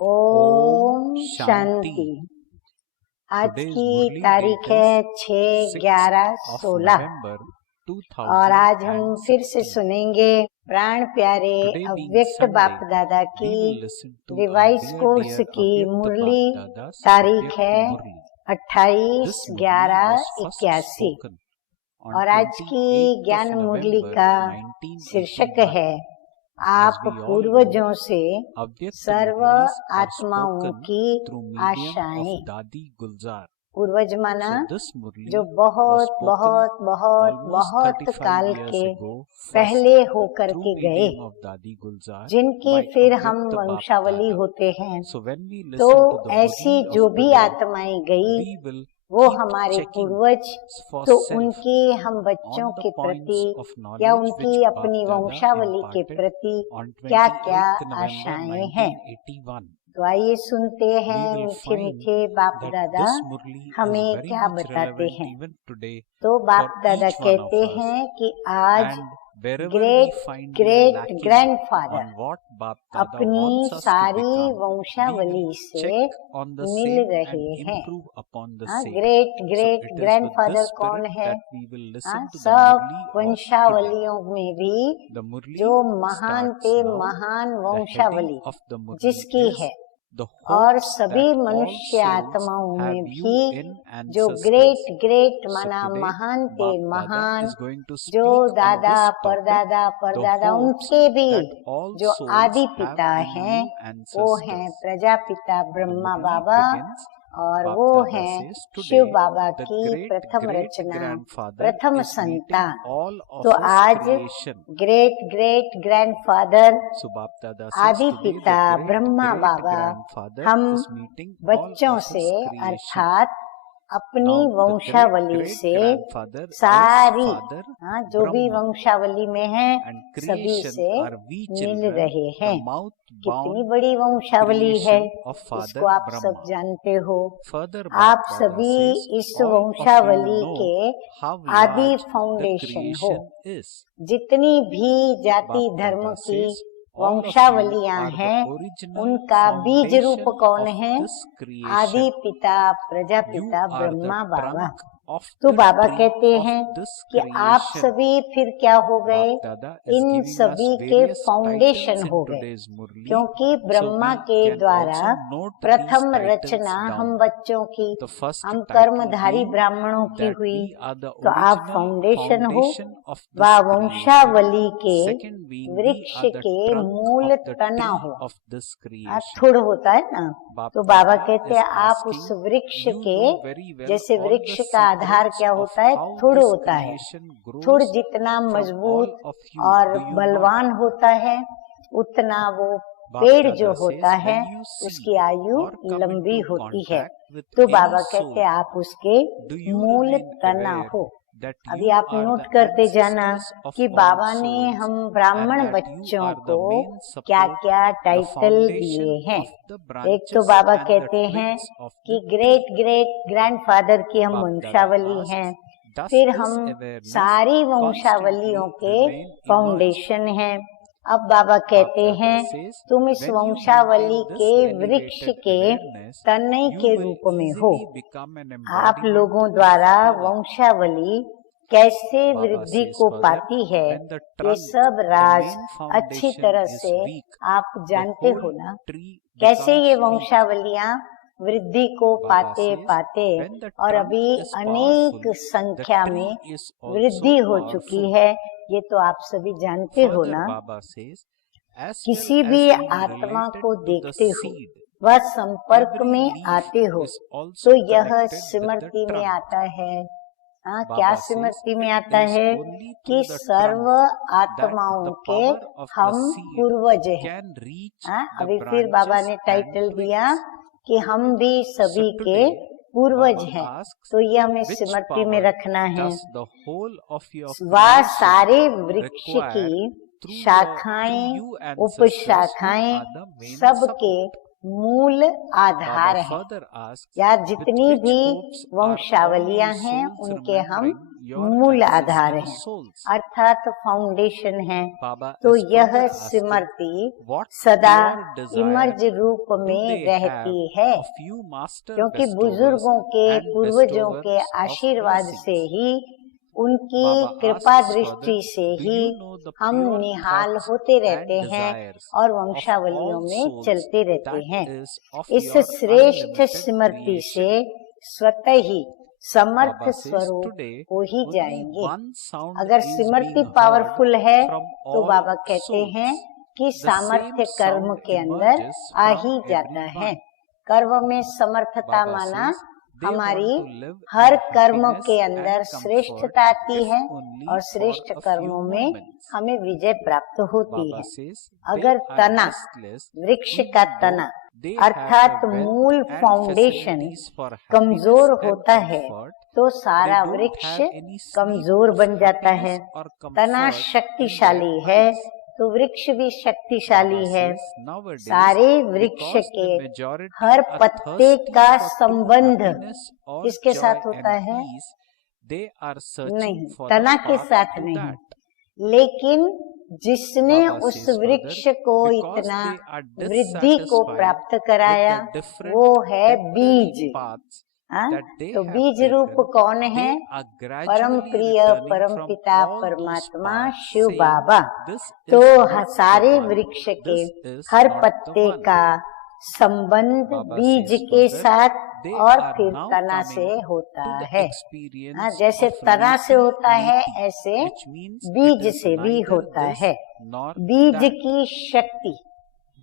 ओम शांति। आज की तारीख है 6/11/16 और आज हम फिर से सुनेंगे प्राण प्यारे अव्यक्त बाप दादा की रिवाइज कोर्स की मुरली। तारीख है 28/11/81 और आज की ज्ञान मुरली का शीर्षक है आप पूर्वजों से सर्व आत्माओं की आशाएं। पूर्वज माना जो बहुत बहुत बहुत बहुत काल के पहले होकर के गए, जिनकी फिर हम वंशावली होते हैं। तो ऐसी जो भी आत्माएं गई वो हमारे पूर्वज, तो उनकी हम बच्चों के प्रति या उनकी अपनी वंशावली के प्रति क्या क्या आशाएं हैं। तो आइए सुनते हैं मीठे मीठे बाप दादा हमें क्या बताते हैं। तो बाप दादा कहते हैं कि आज ग्रेट ग्रेट ग्रैंडफादर अपनी सारी वंशावली से मिल रहे हैं। ग्रेट ग्रेट ग्रैंडफादर कौन है? सब वंशावलियों में भी जो महान ते महान वंशावली जिसकी है, और सभी मनुष्य आत्माओं में भी जो ग्रेट ग्रेट माना महान ते महान, जो दादा परदादा परदादा उनके भी जो आदि पिता हैं वो हैं प्रजापिता ब्रह्मा बाबा, और वो हैं शिव बाबा की प्रथम रचना, प्रथम संतान। तो आज ग्रेट ग्रेट ग्रैंडफादर आदि पिता ब्रह्मा बाबा हम बच्चों से अर्थात अपनी वंशावली से सारी जो भी वंशावली में है सभी से मिल रहे हैं। कितनी बड़ी वंशावली है इसको आप सब जानते हो। आप सभी इस वंशावली के आदि फाउंडेशन हो। जितनी भी जाति धर्म की वंशावलियां हैं उनका बीज रूप कौन है? आदि पिता प्रजापिता ब्रह्मा बाबा। तो बाबा कहते हैं कि आप सभी फिर क्या हो गए? इन सभी के फाउंडेशन हो गए, क्योंकि ब्रह्मा के द्वारा प्रथम रचना हम बच्चों की, हम कर्मधारी ब्राह्मणों की हुई। तो आप फाउंडेशन हो व वंशावली के वृक्ष के मूल तना हो। थोड़ होता है ना, तो बाबा कहते हैं आप उस वृक्ष के, जैसे वृक्ष का आधार क्या होता है? थुड़ होता है। थुड़ जितना मजबूत और बलवान होता है उतना वो पेड़ जो होता है उसकी आयु लंबी होती है। तो बाबा कहते हैं आप उसके मूल तना हो। अभी आप नोट करते जाना कि बाबा ने हम ब्राह्मण बच्चों को क्या क्या टाइटल दिए हैं। एक तो बाबा कहते हैं कि ग्रेट ग्रेट ग्रैंडफादर की हम वंशावली हैं, फिर हम सारी वंशावलियों के फाउंडेशन हैं। अब बाबा कहते हैं तुम इस वंशावली के वृक्ष के तने के रूप में हो। आप लोगों द्वारा वंशावली कैसे वृद्धि को पाती है ये सब राज अच्छी तरह से आप जानते हो ना। कैसे ये वंशावलियां वृद्धि को पाते पाते और अभी अनेक संख्या में वृद्धि हो चुकी है, ये तो आप सभी जानते हो ना। किसी भी आत्मा को देखते हो, वह संपर्क में आते हो, तो यह स्मृति में आता है। क्या स्मृति में आता है? कि सर्व आत्माओं के हम पूर्वज हैं। अभी फिर बाबा ने टाइटल दिया कि हम भी सभी के पूर्वज हैं, तो ये हमें स्मृति में रखना है। वह सारे वृक्ष की शाखाएं उपशाखाएं सबके मूल आधार है, या जितनी भी वंशावलियां हैं उनके हम मूल आधार है, अर्थात फाउंडेशन है। तो यह स्मृति सदा इमर्ज रूप में रहती है, क्योंकि बुजुर्गों के पूर्वजों के आशीर्वाद से ही, उनकी कृपा दृष्टि से ही हम निहाल होते रहते हैं और वंशावलियों में चलते रहते हैं। इस श्रेष्ठ स्मृति से स्वतः ही समर्थ स्वरूप हो ही जाएंगे। अगर स्मृति पावरफुल है तो बाबा कहते हैं कि सामर्थ्य कर्म के अंदर आ ही जाता है। कर्म में समर्थता माना हमारी हर कर्म के अंदर श्रेष्ठता आती है और श्रेष्ठ कर्मों में हमें विजय प्राप्त होती है। अगर तना, वृक्ष का तना अर्थात मूल फाउंडेशन कमजोर होता है तो सारा वृक्ष कमजोर बन जाता है। तना शक्तिशाली है तो वृक्ष भी शक्तिशाली है। सारे वृक्ष के हर पत्ते का संबंध किसके साथ होता है? नहीं, तना के साथ नहीं, लेकिन जिसने उस वृक्ष को इतना वृद्धि को प्राप्त कराया वो है बीज। तो बीज रूप कौन है? परम प्रिय परम पिता परमात्मा शिव बाबा। तो सारे वृक्ष के हर पत्ते का संबंध बीज के साथ और फिर तना से होता है। जैसे तना से होता है ऐसे बीज से भी होता है। बीज की शक्ति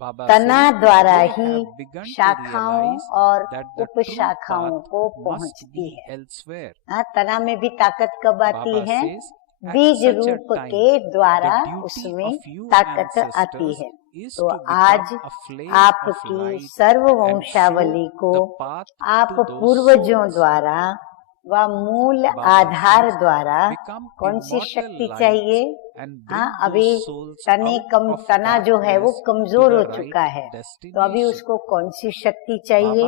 तना द्वारा ही शाखाओं और उपशाखाओं को पहुंचती है। तना में भी ताकत कब आती है? बीज रूप के द्वारा उसमें ताकत आती है। तो आज आपकी सर्व वंशावली को आप पूर्वजों द्वारा व मूल आधार द्वारा कौन सी शक्ति चाहिए? अभी तना जो है वो कमजोर हो चुका है, तो अभी उसको कौन सी शक्ति चाहिए?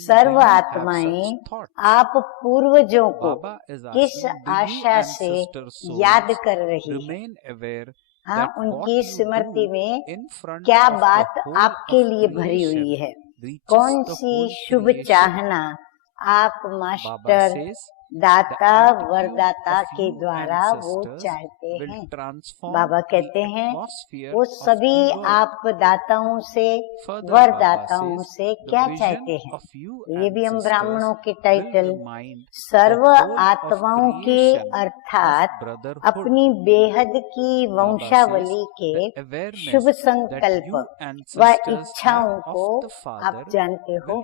सर्व आत्माएं आप पूर्वजों को किस आशा से याद कर रही है? उनकी स्मृति में क्या बात आपके लिए भरी हुई है? कौन सी शुभ चाहना आप मास्टर दाता वरदाता के द्वारा वो चाहते हैं? बाबा कहते हैं वो सभी आप दाताओं से वरदाताओं से क्या चाहते हैं? ये भी हम ब्राह्मणों के टाइटल सर्व आत्माओं के अर्थात अपनी बेहद की वंशावली के शुभ संकल्प व इच्छाओं को आप जानते हो।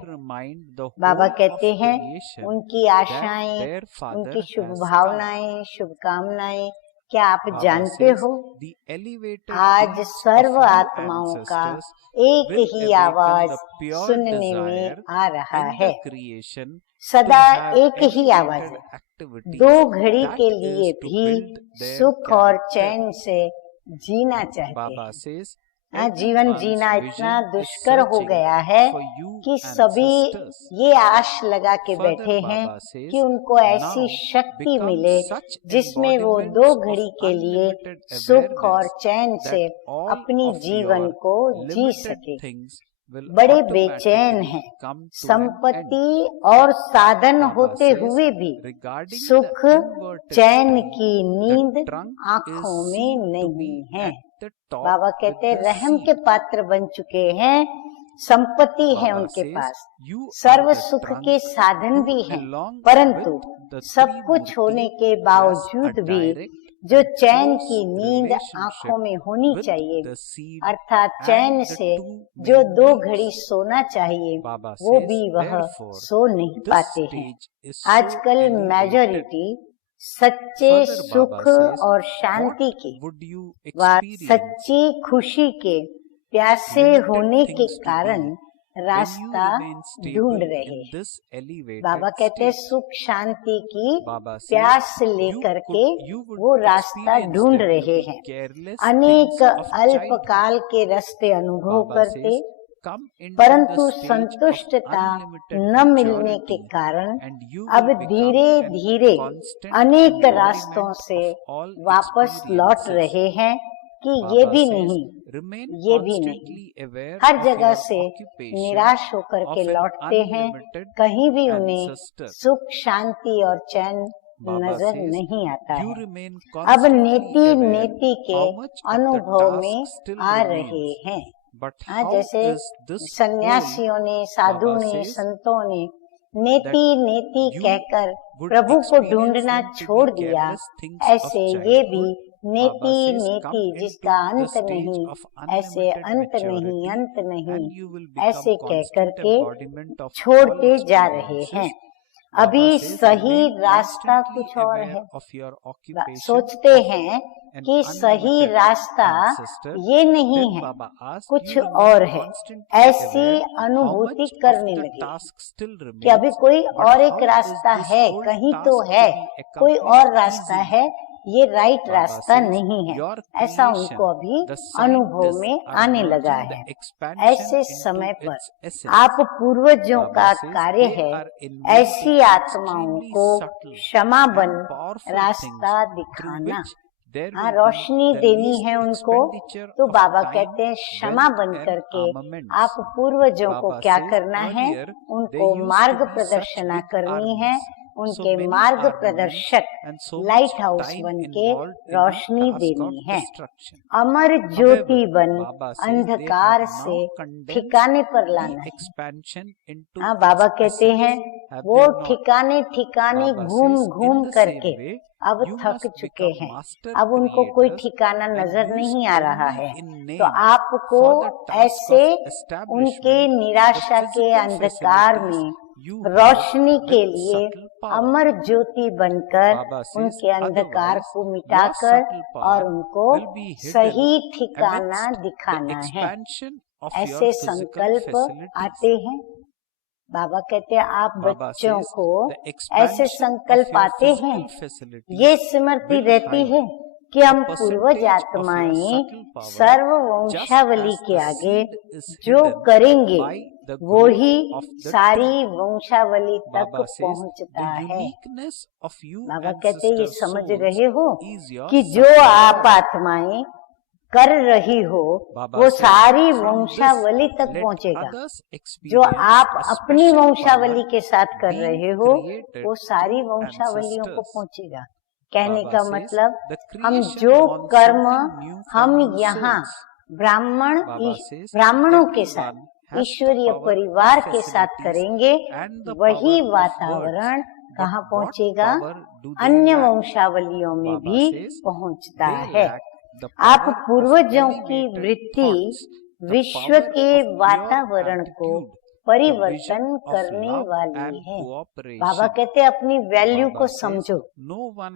बाबा कहते हैं उनकी आशाएं, उनकी शुभ भावनाएं, शुभकामनाएं क्या आप जानते हो? आज सर्व आत्माओं का एक ही आवाज सुनने में आ रहा है। सदा एक ही आवाज है। 2 घड़ी के लिए भी सुख और चैन से जीना चाहते हैं। जीवन जीना इतना दुष्कर हो गया है कि सभी ये आश लगा के बैठे हैं कि उनको ऐसी शक्ति मिले जिसमें वो 2 घड़ी के लिए सुख और चैन से अपनी जीवन को जी सके। बड़े बेचैन हैं। संपत्ति और साधन होते हुए भी सुख चैन की नींद आँखों में नहीं है। बाबा कहते रहम के पात्र बन चुके हैं, संपत्ति है उनके पास, सर्व सुख के साधन भी हैं, परंतु सब कुछ होने के बावजूद भी जो चैन की नींद आंखों में होनी चाहिए, अर्थात चैन से जो 2 घड़ी सोना चाहिए, वो भी वह सो नहीं पाते हैं। आजकल मेजॉरिटी सच्चे सुख और शांति के व सच्ची खुशी के प्यासे होने के कारण रास्ता ढूंढ रहे हैं। बाबा कहते हैं सुख शांति की प्यास लेकर के वो रास्ता ढूंढ रहे हैं। अनेक अल्पकाल के रास्ते अनुभव करते परंतु संतुष्टता न मिलने के कारण अब धीरे धीरे अनेक रास्तों से वापस लौट रहे हैं कि ये भी नहीं, ये भी नहीं। हर जगह से निराश होकर के लौटते हैं, कहीं भी उन्हें सुख, शांति और चैन नजर नहीं आता है। अब नेति नेति के अनुभव में आ रहे हैं। जैसे सन्यासियों ने, साधु ने, संतों ने नेति नेति कहकर प्रभु को ढूंढना छोड़ दिया, ऐसे ये भी नेति नेति जिसका अंत नहीं, ऐसे अंत नहीं, अंत नहीं, ऐसे कह करके छोड़ते जा रहे हैं। अभी सही रास्ता कुछ और है। सोचते हैं कि सही रास्ता ये नहीं है, कुछ और है। ऐसी अनुभूति करने लगे कि अभी कोई और एक रास्ता है, कहीं तो है, कोई और रास्ता है, ये राइट रास्ता नहीं है। ऐसा उनको अभी अनुभव में आने लगा है। ऐसे समय पर आप पूर्वजों का कार्य है ऐसी आत्माओं को क्षमा बन रास्ता दिखाना, रोशनी देनी है उनको। तो बाबा कहते हैं क्षमा बन करके आप पूर्वजों को क्या करना है, उनको मार्ग प्रदर्शना करनी है। उनके मार्ग प्रदर्शक लाइट हाउस बन के रोशनी देनी है। अमर ज्योति बन अंधकार से ठिकाने पर लाना है। बाबा कहते हैं वो ठिकाने ठिकाने घूम घूम करके अब थक चुके हैं, अब उनको कोई ठिकाना नजर नहीं आ रहा है। तो आपको ऐसे उनके निराशा के अंधकार में रोशनी के लिए अमर ज्योति बनकर उनके अंधकार को मिटाकर और उनको सही ठिकाना दिखाना है। ऐसे संकल्प आते हैं। बाबा कहते हैं आप बच्चों को ऐसे संकल्प आते हैं, ये स्मृति रहती है कि हम पूर्वज आत्माएं सर्व वंशावली के आगे जो करेंगे वो ही सारी वंशावली तक पहुंचता है। बाबा कहते ये समझ रहे हो कि जो आप आत्माएं कर रही हो वो सारी वंशावली तक पहुंचेगा। जो आप अपनी वंशावली के साथ कर रहे हो वो सारी वंशावलियों को पहुंचेगा। कहने का मतलब हम जो कर्म हम यहाँ ब्राह्मणों के साथ ईश्वरीय परिवार के साथ करेंगे, वही वातावरण कहाँ पहुँचेगा, अन्य वंशावलियों में भी पहुँचता है। आप पूर्वजों की वृत्ति विश्व के वातावरण को परिवर्तन करने वाली है। बाबा कहते अपनी वैल्यू को समझो।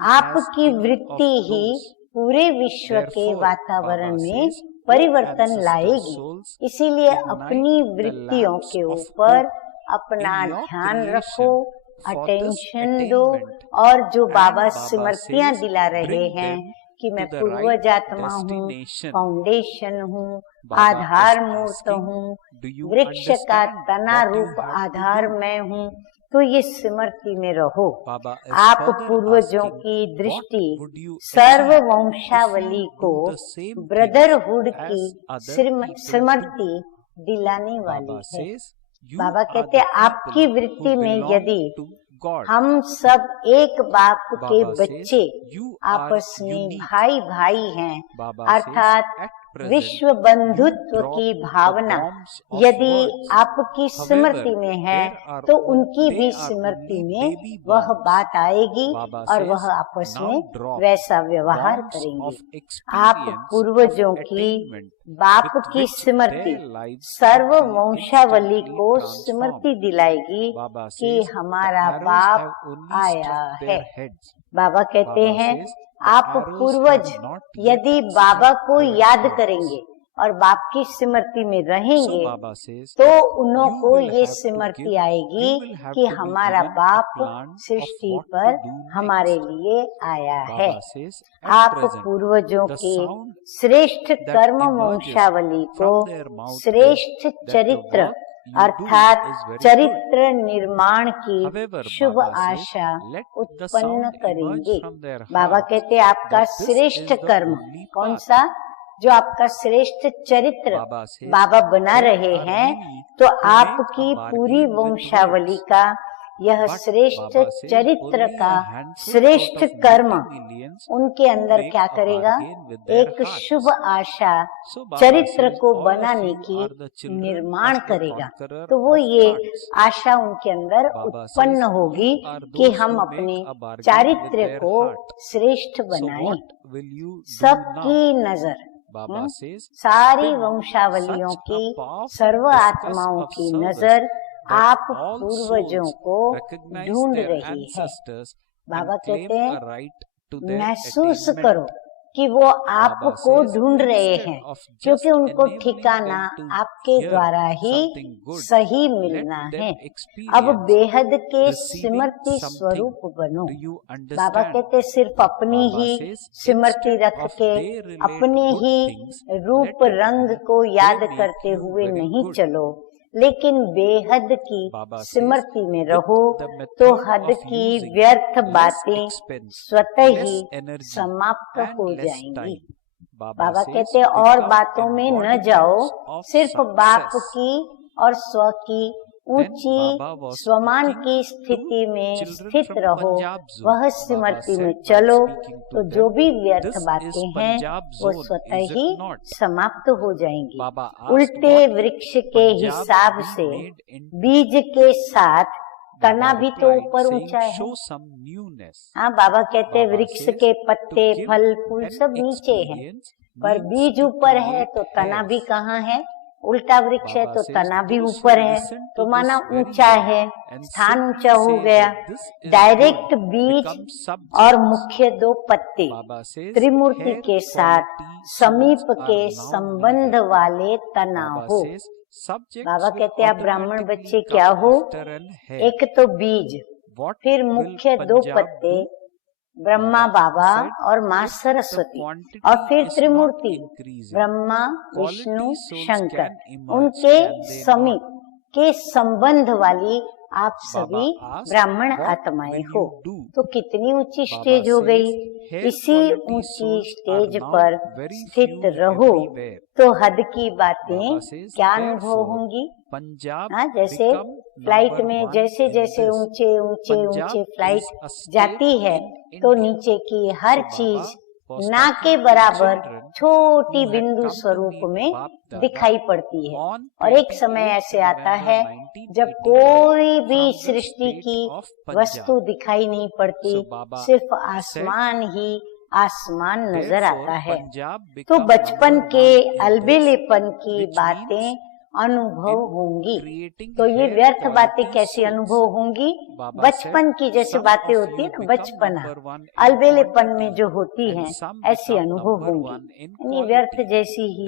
आपकी वृत्ति ही पूरे विश्व के वातावरण में परिवर्तन लाएगी। इसीलिए अपनी वृत्तियों के ऊपर अपना ध्यान रखो, अटेंशन दो। और जो बाबा स्मृतियाँ दिला रहे हैं कि मैं पूर्वज आत्मा हूँ, फाउंडेशन हूँ, आधार मूर्त हूँ, वृक्ष का तना रूप आधार मैं हूँ, तो ये स्मृति में रहो। आप पूर्वजों की दृष्टि सर्व वंशावली को ब्रदरहुड की स्मृति दिलाने वाली है। बाबा कहते हैं आपकी वृत्ति में यदि हम सब एक बाप के बच्चे आपस में भाई भाई हैं, अर्थात विश्व बंधुत्व की भावना यदि आपकी स्मृति में है तो उनकी भी स्मृति में वह बात आएगी और वह आपस में वैसा व्यवहार करेंगे। आप पूर्वजों की बाप की स्मृति सर्व वंशावली को स्मृति दिलाएगी कि हमारा बाप आया है। बाबा कहते हैं आप पूर्वज यदि बाबा को याद करेंगे और बाप की स्मृति में रहेंगे तो उन्हों को ये स्मृति आएगी कि हमारा बाप सृष्टि पर हमारे लिए आया है। आप पूर्वजों के श्रेष्ठ कर्म वंशावली को श्रेष्ठ चरित्र अर्थात चरित्र निर्माण की शुभ आशा उत्पन्न करेंगे। बाबा कहते आपका श्रेष्ठ कर्म कौन सा? जो आपका श्रेष्ठ चरित्र बाबा बना रहे हैं, तो आपकी पूरी वंशावली का यह श्रेष्ठ चरित्र का श्रेष्ठ कर्म उनके अंदर क्या करेगा? एक शुभ आशा चरित्र को बनाने की निर्माण करेगा। तो वो ये आशा उनके अंदर उत्पन्न होगी कि हम अपने चारित्र को श्रेष्ठ बनाएं। सबकी नजर सारी वंशावलियों की सर्व आत्माओं की नजर आप पूर्वजों को ढूंढ रही है। बाबा कहते हैं महसूस करो कि वो आपको ढूंढ रहे हैं, क्योंकि उनको ठिकाना आपके द्वारा ही सही मिलना है। अब बेहद के स्मृति स्वरूप बनो। बाबा कहते सिर्फ अपनी ही स्मृति रख के अपने ही रूप रंग को याद करते हुए नहीं चलो, लेकिन बेहद की स्मृति में रहो तो हद की व्यर्थ बातें स्वतः ही समाप्त हो जाएंगी। बाबा कहते और बातों में न जाओ, सिर्फ बाप की और स्व की ऊंची स्वमान की स्थिति में स्थित रहो, वह स्मृति में चलो, तो जो भी व्यर्थ बातें हैं वो स्वतः ही समाप्त हो जाएंगी। उल्टे वृक्ष के हिसाब से बीज के साथ तना भी तो ऊपर ऊंचा है। हाँ, बाबा कहते वृक्ष के पत्ते फल फूल सब नीचे हैं, पर बीज ऊपर है तो तना भी कहाँ है? उल्टा वृक्ष है तो तना भी ऊपर है, तो माना ऊंचा है, स्थान ऊंचा हो गया। डायरेक्ट बीज और मुख्य दो पत्ते त्रिमूर्ति के साथ समीप के संबंध वाले तना हो। बाबा कहते आप ब्राह्मण बच्चे क्या हो? एक तो बीज, फिर मुख्य दो पत्ते ब्रह्मा बाबा और माँ सरस्वती, और फिर त्रिमूर्ति ब्रह्मा विष्णु शंकर, उनके समीप के संबंध वाली आप सभी ब्राह्मण आत्माएं हो। तो कितनी ऊंची स्टेज हो गई। इसी ऊंची स्टेज पर स्थित रहो तो हद की बातें क्या अनुभव होंगी? हाँ, जैसे फ्लाइट में जैसे जैसे ऊंचे ऊंचे ऊंचे फ्लाइट जाती है तो नीचे की हर चीज ना के बराबर छोटी बिंदु स्वरूप में दिखाई पड़ती है। और एक समय ऐसे आता है जब कोई भी सृष्टि की वस्तु दिखाई नहीं पड़ती, सिर्फ आसमान ही आसमान नजर आता है। तो बचपन के अलबेलेपन की बातें अनुभव होंगी। तो ये व्यर्थ बातें कैसी अनुभव होंगी? बचपन की जैसे बातें होती है ना, बचपना अलबेलेपन में जो होती हैं ऐसी अनुभव होंगी, यानी व्यर्थ जैसी ही।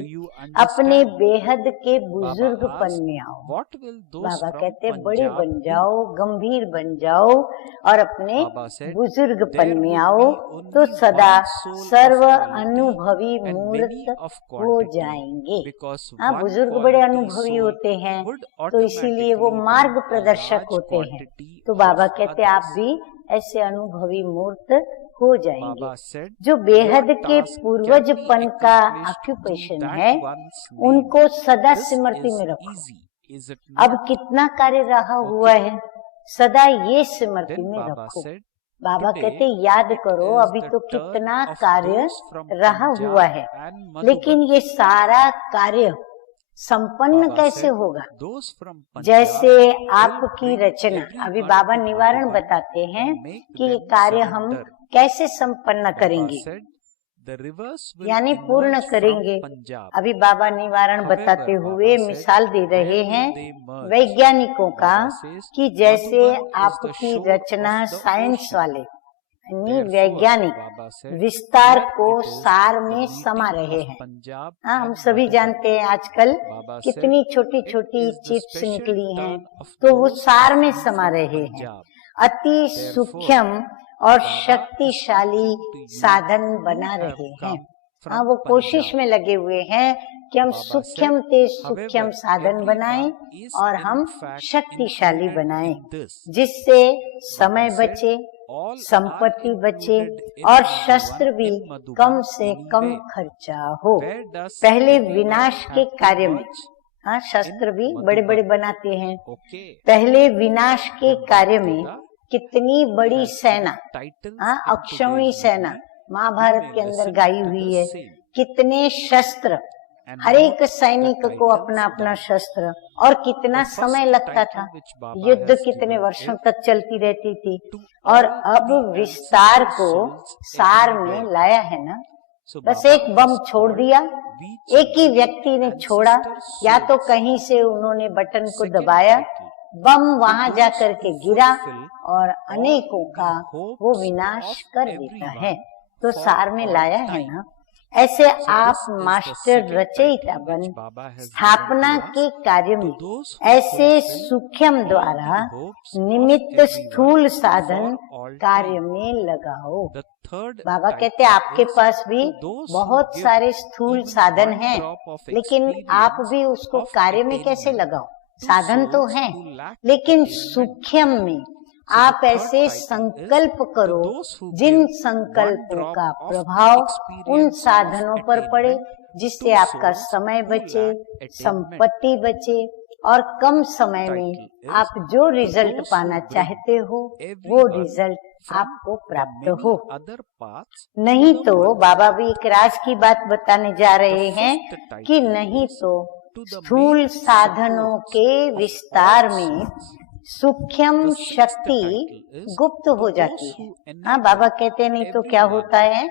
अपने बेहद के बुजुर्गपन में आओ। बाबा कहते बड़े बन जाओ, गंभीर बन जाओ और अपने बुजुर्गपन में आओ तो सदा सर्व अनुभवी मूर्त हो जाएंगे। हाँ, बुजुर्ग बड़े अनुभवी होते हैं तो इसीलिए वो मार्ग प्रदर्शक होते हैं। तो बाबा कहते आप भी ऐसे अनुभवी मूर्त हो जाएंगे। जो बेहद के पूर्वजपन का ऑक्यूपेशन है उनको सदा स्मृति में रखो। अब कितना कार्य रहा हुआ है, सदा ये स्मृति में रखो। बाबा कहते याद करो अभी तो कितना कार्य रहा हुआ है, लेकिन ये सारा कार्य संपन्न कैसे होगा? जैसे आपकी रचना, अभी बाबा निवारण बताते हैं कि ये कार्य हम कैसे संपन्न करेंगे, यानी पूर्ण करेंगे। अभी बाबा निवारण बताते हुए मिसाल दे रहे हैं वैज्ञानिकों का कि जैसे आपकी रचना साइंस वाले यानी वैज्ञानिक विस्तार को सार में समा रहे हैं। हाँ, हम सभी जानते हैं आजकल कितनी छोटी छोटी चिप्स निकली हैं, तो वो सार में समा रहे हैं। अति सूक्ष्म और शक्तिशाली साधन बना रहे हैं। हाँ, वो कोशिश में लगे हुए हैं कि हम सूक्ष्म से सूक्ष्म साधन बनाएं और हम शक्तिशाली बनाएं, जिससे समय बचे, संपत्ति बचे और शस्त्र भी कम से कम खर्चा हो। पहले विनाश के कार्य में, हाँ, शस्त्र भी बड़े बड़े बनाते हैं। पहले विनाश के कार्य में कितनी बड़ी सेना, हाँ, अक्षौणी सेना महाभारत के अंदर गाई हुई है। कितने शस्त्र, हर एक सैनिक को अपना अपना शस्त्र, और कितना समय लगता था, युद्ध कितने वर्षों तक चलती रहती थी। और अब विस्तार को सार में लाया है ना, बस एक बम छोड़ दिया, एक ही व्यक्ति ने छोड़ा, या तो कहीं से उन्होंने बटन को दबाया, बम वहां जा करके गिरा और अनेकों का वो विनाश कर देता है। तो सार में लाया है ना। ऐसे आप मास्टर रचयिता बन स्थापना के कार्य में ऐसे सूक्ष्म द्वारा निमित्त स्थूल साधन कार्य में लगाओ। बाबा कहते आपके पास भी बहुत सारे स्थूल साधन हैं, लेकिन आप भी उसको कार्य में कैसे लगाओ। साधन तो हैं, लेकिन सूक्ष्म में आप ऐसे संकल्प करो जिन संकल्पों का प्रभाव उन साधनों पर पड़े, जिससे आपका समय बचे, संपत्ति बचे और कम समय में आप जो रिजल्ट पाना चाहते हो वो रिजल्ट आपको प्राप्त हो। नहीं तो बाबा भी एक राज की बात बताने जा रहे हैं कि नहीं तो स्थूल साधनों के विस्तार में सूक्ष्म शक्ति गुप्त हो जाती है। हाँ, बाबा कहते नहीं तो क्या होता है,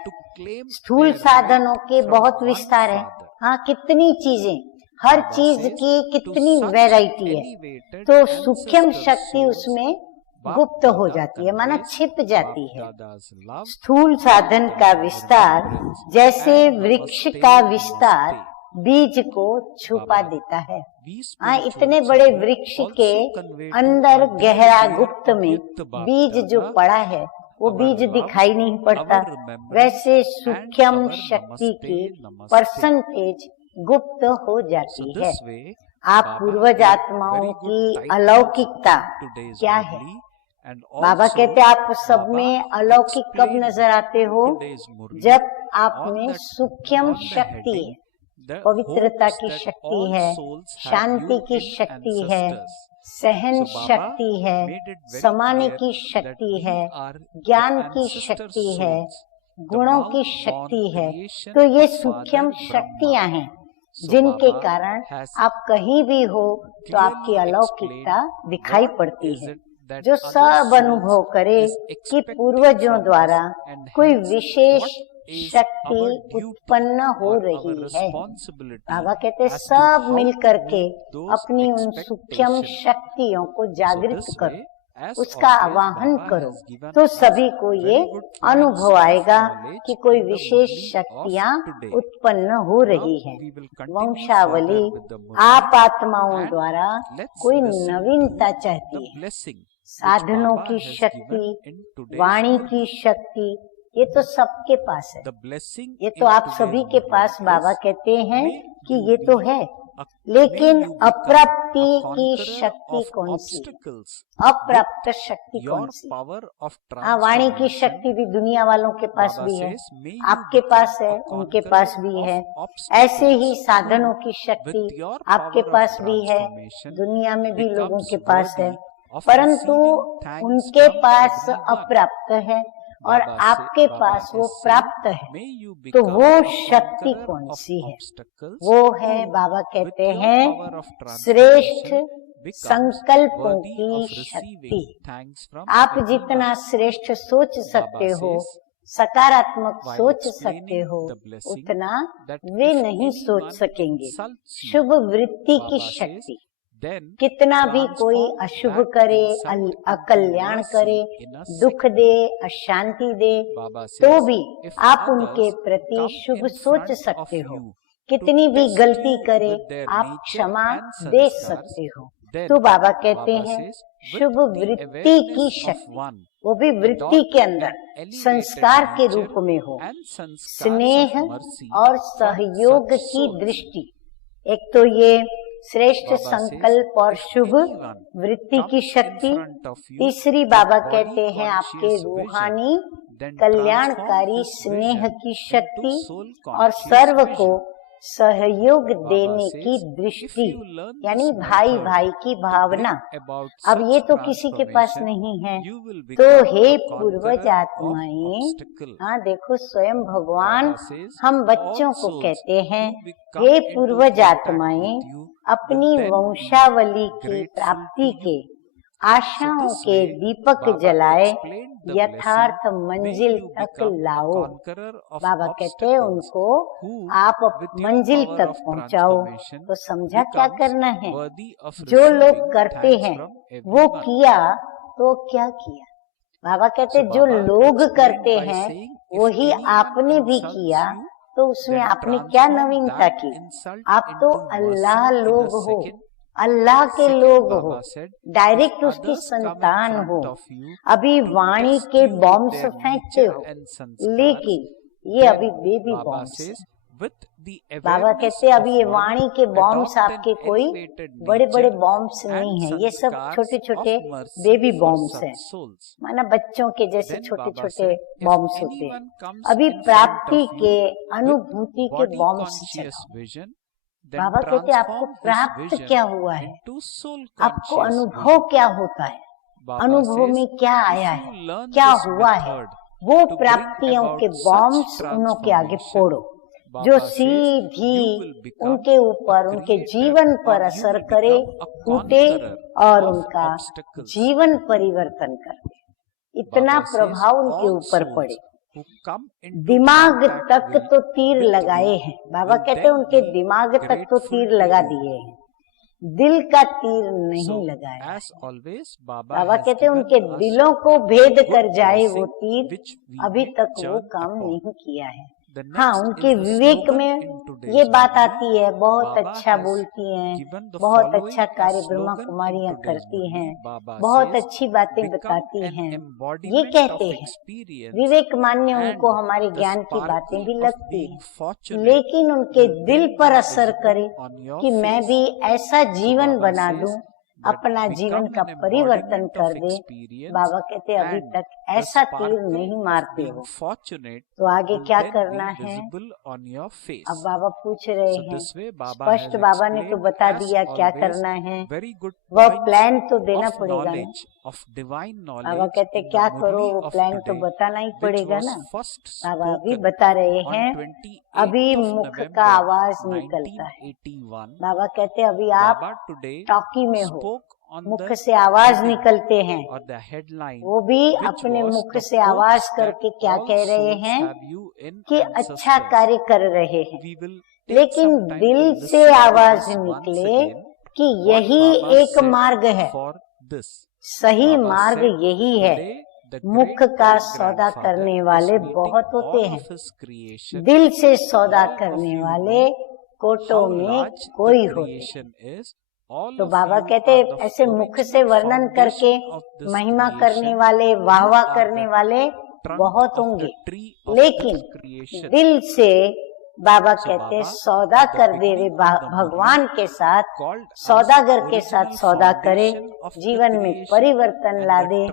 स्थूल साधनों के बहुत विस्तार है। हाँ, कितनी चीजें, हर चीज की कितनी वैरायटी है, तो सूक्ष्म शक्ति उसमें गुप्त हो जाती है, माना छिप जाती है। स्थूल साधन का विस्तार जैसे वृक्ष का विस्तार बीज को छुपा देता है। हाँ, इतने बड़े वृक्ष के अंदर गहरा गुप्त में बीज जो पड़ा है वो बीज दिखाई नहीं पड़ता। वैसे सूक्ष्म शक्ति की परसेंटेज गुप्त हो जाती है। आप पूर्वज आत्माओं की अलौकिकता क्या है। बाबा कहते आप सब में अलौकिक कब नजर आते हो, जब आप में सूक्ष्म शक्ति है, पवित्रता की शक्ति है, शांति की शक्ति है, सहन शक्ति है, समाने की शक्ति है, ज्ञान की शक्ति है, गुणों की शक्ति है। तो ये सूक्ष्म शक्तियां हैं जिनके कारण आप कहीं भी हो तो आपकी अलौकिकता दिखाई पड़ती है। जो सब अनुभव करे कि पूर्वजों द्वारा कोई विशेष शक्ति उत्पन्न हो रही है। बाबा कहते सब मिल करके अपनी उन सूक्ष्म शक्तियों को जागृत करो, उसका आवाहन करो, तो सभी को ये अनुभव आएगा कि कोई विशेष शक्तियाँ उत्पन्न हो रही है। वंशावली आप आत्माओं द्वारा कोई नवीनता चाहती है। साधनों की शक्ति, वाणी की शक्ति, ये तो सबके पास है, ये तो आप सभी के पास बाबा कहते हैं कि ये तो है। लेकिन अप्राप्ति की शक्ति कौन सी, अप्राप्त शक्ति कौन सी। हाँ, वाणी की शक्ति भी दुनिया वालों के पास भी है, आपके पास है, उनके पास भी है। ऐसे ही साधनों की शक्ति आपके पास भी है, दुनिया में भी लोगों के पास है, परंतु उनके पास अप्राप्त है और आपके पास वो प्राप्त है। तो वो शक्ति कौन सी है, वो है बाबा कहते हैं श्रेष्ठ संकल्पों की शक्ति। आप जितना श्रेष्ठ सोच सकते हो, सकारात्मक सोच सकते हो, उतना वे नहीं सोच सकेंगे। शुभ वृत्ति की शक्ति, कितना भी कोई अशुभ करे, अकल्याण करे, दुख दे, अशांति दे, तो भी आप उनके प्रति शुभ सोच सकते हो। कितनी भी गलती करे आप क्षमा दे सकते हो। तो बाबा कहते हैं शुभ वृत्ति की शक्ति, वो भी वृत्ति के अंदर संस्कार के रूप में हो, स्नेह और सहयोग की दृष्टि। एक तो ये श्रेष्ठ संकल्प और शुभ वृत्ति की शक्ति। तीसरी बाबा कहते हैं आपके रूहानी कल्याणकारी स्नेह की शक्ति और सर्व को सहयोग देने की दृष्टि, यानी भाई भाई की भावना। अब ये तो किसी के पास नहीं है। तो हे पूर्वज आत्माएं, हाँ देखो स्वयं भगवान हम बच्चों को कहते हैं, हे पूर्वज आत्माएं, अपनी वंशावली की प्राप्ति के आशाओं के दीपक जलाए यथार्थ मंजिल तक लाओ। बाबा कहते हैं उनको आप मंजिल तक पहुंचाओ। तो समझा क्या करना है? जो लोग करते हैं वो किया तो क्या किया। बाबा कहते जो लोग करते हैं वही आपने भी किया, तो उसमें आपने क्या नवीनता की? आप तो अल्लाह लोग हो, अल्लाह के लोग हो, डायरेक्ट उसकी संतान हो। अभी वाणी के बॉम्ब्स फेंकते हो, लेकिन ये अभी बेबी बॉम्ब्स। बाबा कहते अभी ये वाणी के बॉम्ब्स आपके कोई बड़े बड़े बॉम्ब्स नहीं है, ये सब छोटे छोटे बेबी बॉम्ब्स हैं, माना बच्चों के जैसे छोटे छोटे बॉम्ब्स होते हैं। अभी प्राप्ति के अनुभूति के बॉम्ब्स चलाओ। बाबा कहते आपको प्राप्त क्या हुआ है, आपको अनुभव क्या होता है, अनुभव में क्या आया है, क्या हुआ है, वो प्राप्तियों के बॉम्ब्स उनों के आगे फोड़ो, जो सीधी उनके ऊपर, उनके जीवन पर असर करे, टूटे और उनका जीवन परिवर्तन कर दे, इतना प्रभाव उनके ऊपर पड़े। दिमाग तक तो तीर लगाए हैं, बाबा कहते हैं उनके दिमाग तक तो तीर लगा दिए हैं, दिल का तीर नहीं लगाया। बाबा कहते हैं उनके दिलों को भेद कर जाए वो तीर, अभी तक वो काम नहीं किया है। हाँ, उनके विवेक में ये बात आती है, बहुत अच्छा बोलती हैं, बहुत अच्छा कार्य ब्रह्मा कुमारियां करती हैं, बहुत अच्छी बातें बताती हैं, ये कहते हैं। विवेक मान्य उनको हमारे ज्ञान की बातें भी लगती हैं, लेकिन उनके दिल पर असर करे कि मैं भी ऐसा जीवन बना दूं, अपना जीवन का परिवर्तन कर दे। बाबा कहते अभी तक ऐसा तीर नहीं मारते हो, तो आगे क्या करना है? अब बाबा पूछ रहे हैं, स्पष्ट बाबा ने तो बता दिया क्या करना है, वह प्लान तो देना पड़ेगा ना। बाबा कहते क्या करो, वो प्लान तो बताना ही पड़ेगा ना। बाबा अभी बता रहे हैं, अभी मुख का आवाज निकलता है। बाबा कहते अभी आप टॉकी में हो, मुख से आवाज निकलते हैं, वो भी अपने मुख से आवाज करके क्या कह रहे हैं कि अच्छा कार्य कर रहे हैं, लेकिन दिल से आवाज निकले कि यही एक मार्ग है, सही मार्ग यही है। मुख का सौदा करने वाले बहुत होते हैं, दिल से सौदा करने वाले कोटों में कोई होते हैं। तो बाबा कहते ऐसे मुख से वर्णन करके महिमा करने वाले, वाह वाह करने वाले बहुत होंगे, लेकिन दिल से बाबा कहते सौदा कर दे वे भगवान के साथ, सौदागर के साथ सौदा करे, जीवन में परिवर्तन ला दे,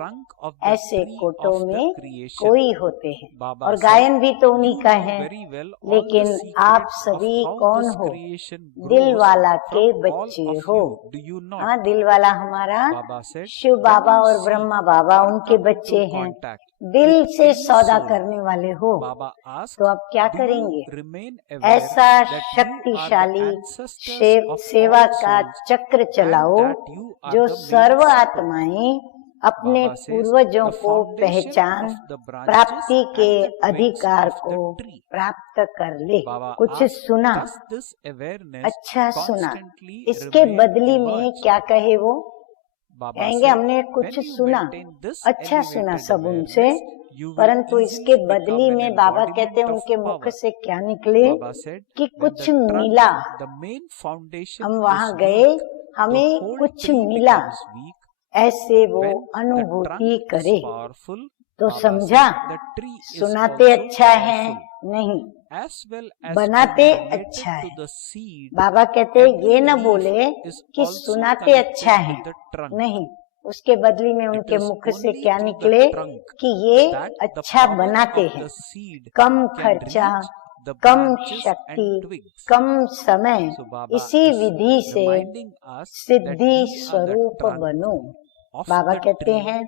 ऐसे कोटों में कोई होते हैं। और गायन भी तो उन्हीं का है, लेकिन आप सभी कौन हो? दिल वाला के बच्चे हो। हाँ, दिल वाला हमारा शिव बाबा और ब्रह्मा बाबा उनके बच्चे हैं, दिल से सौदा करने वाले हो। तो अब क्या करेंगे? ऐसा शक्तिशाली सेवा का चक्र चलाओ जो सर्व आत्माएं अपने पूर्वजों को पहचान प्राप्ति के अधिकार को प्राप्त कर ले। कुछ सुना, अच्छा सुना, इसके बदली में क्या कहे वो? कहेंगे हमने कुछ सुना, अच्छा सुना सब उनसे, परंतु इसके बदली में बाबा कहते हैं उनके मुख से क्या निकले कि कुछ मिला। हम वहाँ गए, हमें कुछ मिला, ऐसे वो अनुभूति करे। तो समझा, सुनाते अच्छा है नहीं, बनाते अच्छा है। बाबा कहते ये न बोले कि सुनाते अच्छा है नहीं, उसके बदले में उनके मुख से क्या निकले कि ये अच्छा बनाते हैं। कम खर्चा, कम शक्ति, कम समय, इसी विधि से सिद्धि स्वरूप बनो। बाबा कहते हैं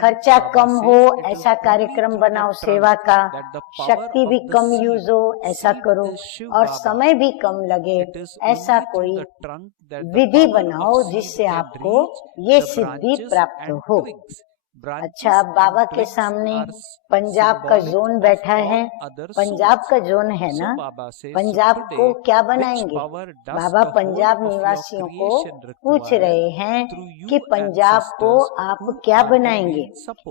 खर्चा कम हो ऐसा कार्यक्रम बनाओ सेवा का, शक्ति भी कम यूज हो ऐसा करो, और समय भी कम लगे ऐसा कोई विधि बनाओ जिससे आपको ये सिद्धि प्राप्त हो। अच्छा, बाबा के सामने पंजाब का जोन बैठा है। पंजाब का जोन है ना, पंजाब को क्या बनाएंगे? बाबा पंजाब निवासियों को पूछ रहे हैं कि पंजाब को आप क्या बनाएंगे?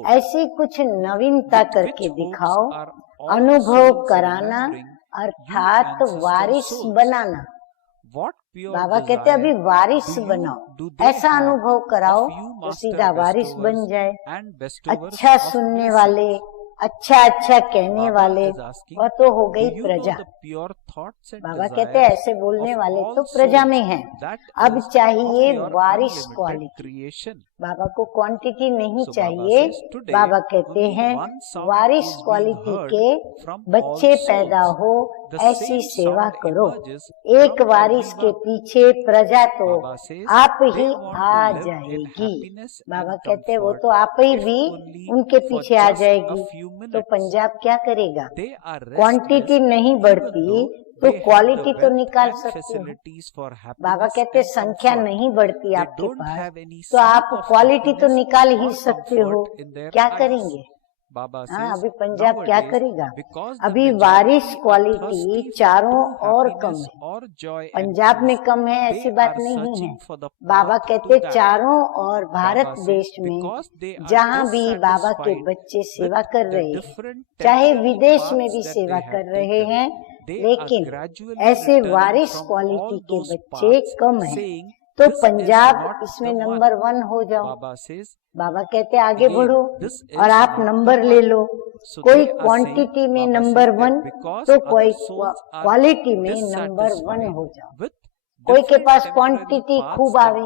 ऐसी कुछ नवीनता करके दिखाओ, अनुभव कराना अर्थात वारिस बनाना। बाबा कहते अभी वारिस बनाओ, ऐसा अनुभव कराओ तो सीधा वारिस बन जाए। अच्छा सुनने वाले, अच्छा अच्छा कहने वाले, वह तो हो गई प्रजा। बाबा कहते हैं ऐसे बोलने वाले तो प्रजा में हैं। अब चाहिए वारिस क्वालिटी। बाबा को क्वांटिटी नहीं चाहिए। बाबा कहते हैं वारिस क्वालिटी के बच्चे पैदा हो ऐसी सेवा करो। एक वारिस के पीछे प्रजा तो आप ही आ जाएगी। बाबा कहते हैं वो तो आप ही भी उनके पीछे आ जाएगी। तो पंजाब क्या करेगा? क्वांटिटी नहीं बढ़ती तो क्वालिटी तो निकाल सकते हो। बाबा कहते संख्या नहीं बढ़ती आपके पास तो आप क्वालिटी तो निकाल ही सकते हो। क्या करेंगे? हाँ, अभी पंजाब क्या करेगा? अभी वारिस क्वालिटी चारों और कम है, पंजाब में कम है ऐसी बात नहीं है। बाबा कहते चारों और भारत देश में जहाँ भी बाबा के बच्चे सेवा कर रहे हैं, चाहे विदेश में भी सेवा कर रहे हैं, लेकिन ऐसे वारिस क्वालिटी के बच्चे कम हैं। तो पंजाब इसमें नंबर 1 हो जाओ। बाबा कहते आगे बढ़ो और आप नंबर ले लो। कोई क्वांटिटी में नंबर 1 तो कोई क्वालिटी में नंबर 1 हो जाओ। कोई के पास क्वांटिटी खूब आवे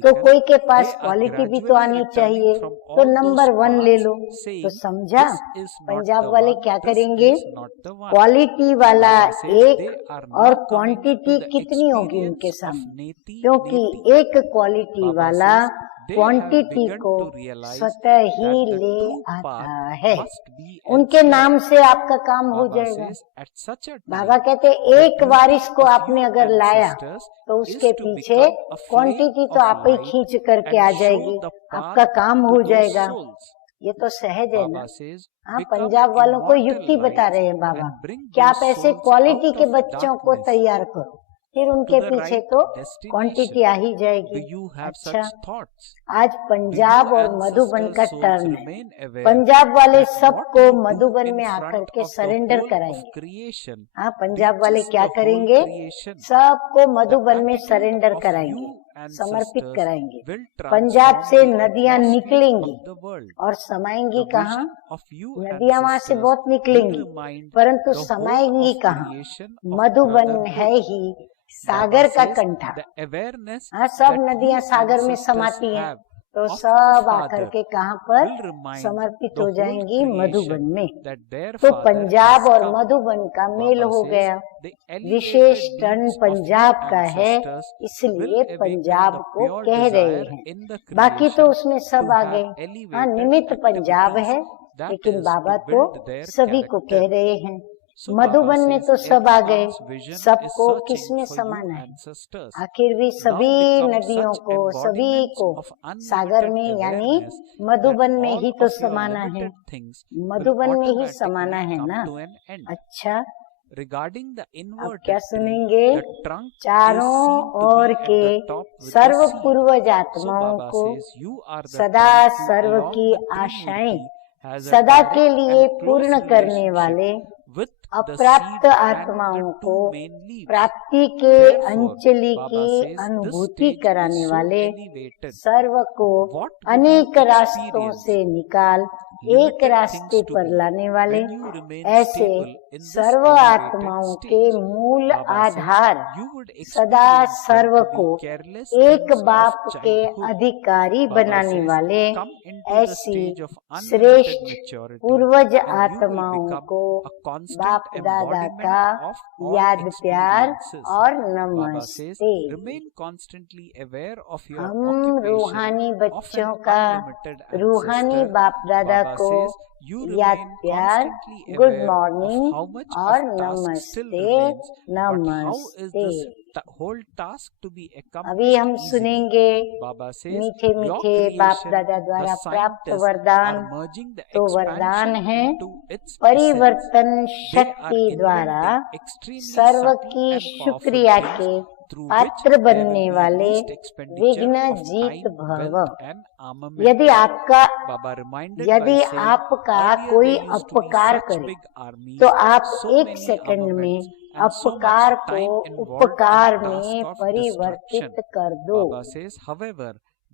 तो कोई के पास क्वालिटी भी तो आनी चाहिए, तो नंबर 1 ले लो। तो समझा, पंजाब वाले क्या करेंगे? क्वालिटी वाला एक और क्वांटिटी कितनी होगी उनके सामने, क्योंकि एक क्वालिटी वाला क्वांटिटी को स्वतः ही ले आता है। उनके नाम से आपका काम हो जाएगा। बाबा कहते एक वारिस को आपने अगर लाया तो उसके पीछे क्वांटिटी तो आप ही खींच करके आ जाएगी, आपका काम हो जाएगा। ये तो सहज है ना। हाँ, पंजाब वालों को युक्ति बता रहे हैं बाबा कि आप ऐसे क्वालिटी के बच्चों को तैयार करो, फिर उनके पीछे तो क्वांटिटी आ ही जाएगी। अच्छा, आज पंजाब और मधुबन का टर्न है। पंजाब वाले सबको मधुबन में आकर के सरेंडर कराएंगे। हाँ, पंजाब वाले क्या करेंगे? सबको मधुबन में सरेंडर कराएंगे, समर्पित कराएंगे। पंजाब से नदियां निकलेंगी और समाएंगी कहाँ? नदियां वहाँ से बहुत निकलेंगी, परंतु समाएंगी कहाँ? मधुबन है ही सागर का कंठा। हाँ, सब नदियां सागर में समाती हैं, तो सब आकर के कहाँ पर समर्पित हो जाएंगी? मधुबन में। तो पंजाब और मधुबन का मेल हो गया। विशेष टर्न पंजाब का है, इसलिए पंजाब को कह रहे हैं। बाकी तो उसमें सब आ गए। हाँ, निमित्त पंजाब है, लेकिन बाबा तो सभी को कह रहे हैं। मधुबन में तो सब आ गए, सबको किसमें समाना है? आखिर भी सभी नदियों को, सभी को सागर में यानी मधुबन में ही तो समाना है, मधुबन में ही समाना है ना। अच्छा, अब क्या सुनेंगे? चारों ओर के सर्व पूर्वज आत्माओं को सदा सर्व की आशाएं सदा के लिए पूर्ण करने वाले अप्राप्त आत्माओं को प्राप्ति के अंजलि की अनुभूति कराने वाले, सर्व को अनेक रास्तों से निकाल एक रास्ते पर लाने वाले, ऐसे सर्व आत्माओं के मूल आधार, सदा सर्व को एक बाप के अधिकारी बनाने वाले, ऐसी श्रेष्ठ पूर्वज आत्माओं को बाप दादा का याद प्यार और नमस्ते। हम रूहानी बच्चों का, रूहानी बाप दादा को याद प्यार, गुड मॉर्निंग और नमस्ते नमस्ते। अभी हम सुनेंगे मीठे मीठे बाप दादा द्वारा प्राप्त वरदान। तो वरदान है परिवर्तन शक्ति द्वारा सर्व की शुक्रिया के पात्र बनने वाले विघ्न जीत भव। यदि आपका कोई अपकार करे तो आप एक सेकंड में अपकार को उपकार में परिवर्तित कर दो।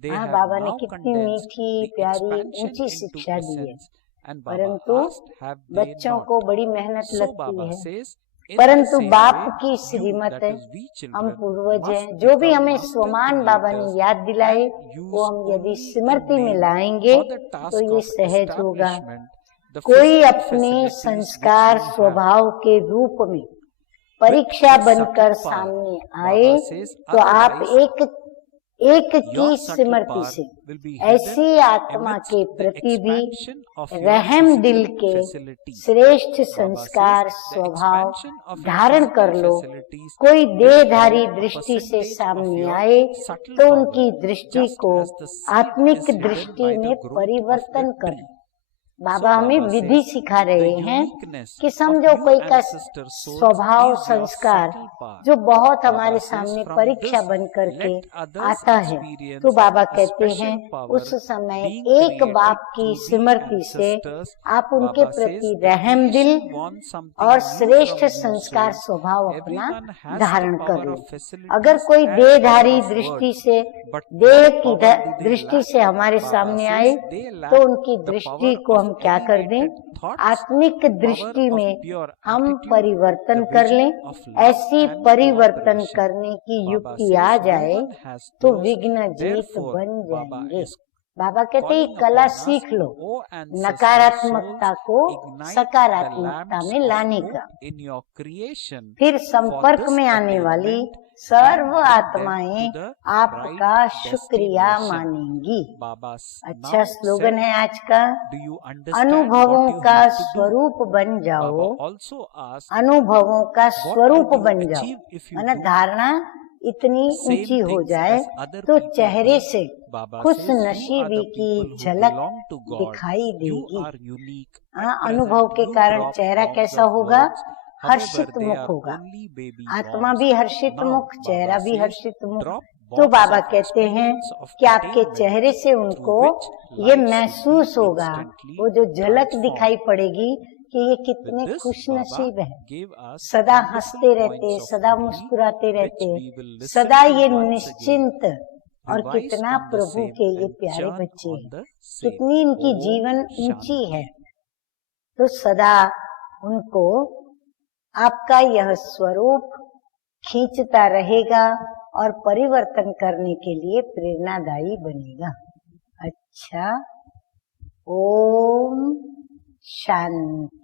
हाँ, बाबा ने कितनी मीठी प्यारी ऊंची शिक्षा दी है, परंतु बच्चों को बड़ी मेहनत लगती है। परंतु बाप की श्रीमत है, हम पूर्वज हैं, जो भी हमें स्वमान बाबा ने याद दिलाए वो हम यदि स्मृति में लाएंगे तो ये सहज होगा। कोई अपने संस्कार स्वभाव के रूप में परीक्षा बनकर सामने आए तो आप एक की स्मृति से ऐसी आत्मा के प्रति भी रहम दिल के श्रेष्ठ संस्कार स्वभाव धारण कर लो। कोई देहधारी दृष्टि से सामने आए तो उनकी दृष्टि को आत्मिक दृष्टि में परिवर्तन करें। बाबा हमें विधि सिखा रहे हैं कि समझो कोई का स्वभाव संस्कार जो बहुत हमारे सामने परीक्षा बन करके आता है, तो बाबा कहते हैं उस समय एक बाप की स्मृति से आप उनके प्रति रहम दिल और श्रेष्ठ संस्कार स्वभाव अपना धारण कर लो। अगर कोई देहधारी दृष्टि से, देह की दृष्टि से हमारे सामने आए तो उनकी दृष्टि को हम क्या कर दें? आत्मिक दृष्टि में हम परिवर्तन कर लें। ऐसी परिवर्तन करने की युक्ति आ जाए तो विघ्न जीत बन जाएंगे। बाबा कहते हैं कला सीख लो, नकारात्मकता को सकारात्मकता में लाने का। फिर संपर्क में आने वाली सर्व आत्माएं आपका शुक्रिया मानेंगी। अच्छा स्लोगन है आज का, अनुभवों का स्वरूप बन जाओ, अनुभवों का स्वरूप बन जाओ। माना धारणा इतनी ऊंची हो जाए तो चेहरे से खुश नसीबी की झलक दिखाई देगी। अनुभव के कारण चेहरा कैसा होगा? हर्षित मुख होगा। आत्मा भी हर्षित मुख, चेहरा भी हर्षित मुख। तो बाबा कहते हैं कि आपके चेहरे से उनको ये महसूस होगा, वो जो झलक दिखाई पड़ेगी कि ये कितने खुश नसीब है, सदा हंसते रहते, सदा मुस्कुराते रहते, सदा ये निश्चिंत, और कितना प्रभु के ये प्यारे बच्चे हैं, कितनी इनकी जीवन ऊंची है। तो सदा उनको आपका यह स्वरूप खींचता रहेगा और परिवर्तन करने के लिए प्रेरणादायी बनेगा। अच्छा, ओम शांति।